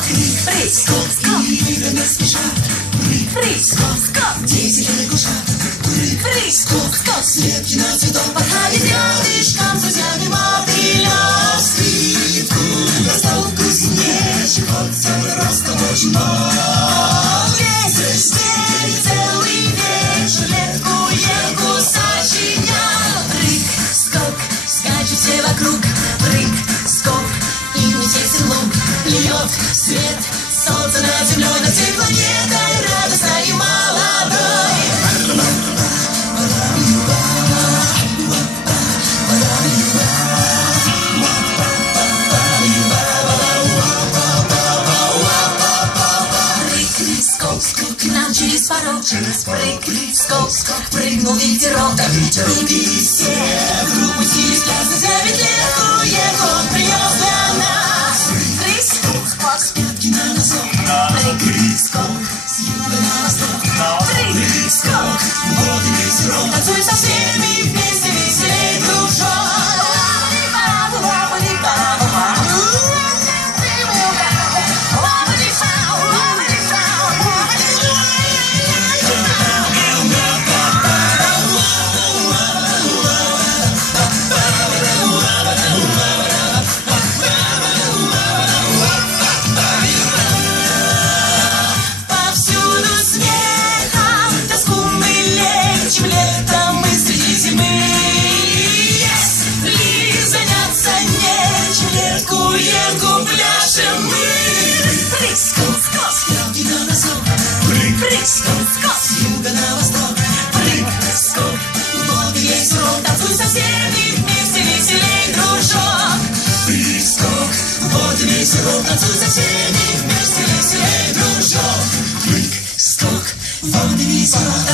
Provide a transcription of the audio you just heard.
скок, прыг, скок, скок. Игры не спешат. Прыг, скок, скок. Дети лягушат. Прыг, скок, скок. Слепки на цветок подходит рядышком с друзьями мотылёк. Скрипку на стол вкуснее, щекот целый ростом очень мал. Весь день, целый вечер, летку-елку сочинял. Прыг, скок, скачут все вокруг. Прыг, скок, и не тесен луг. Льет свет, солнце над землей, над всей планетой, радостной и молодой. Прыг, скок, скок, к нам через порог. Прыг, скок, скок, прыгнул ветерок. И все вдруг пустились плясать, а ведь летку-елку он принес для нас. Прыг, скок, скок, с пятки на носок. Прыг, скок, с юга на восток. Прыг, скок, вот и весь рок. Танцуй со всеми вместе, веселей, дружок. Танцуй со всеми вместе, веселей, дружок. Прыг, скок, вот и весь рок.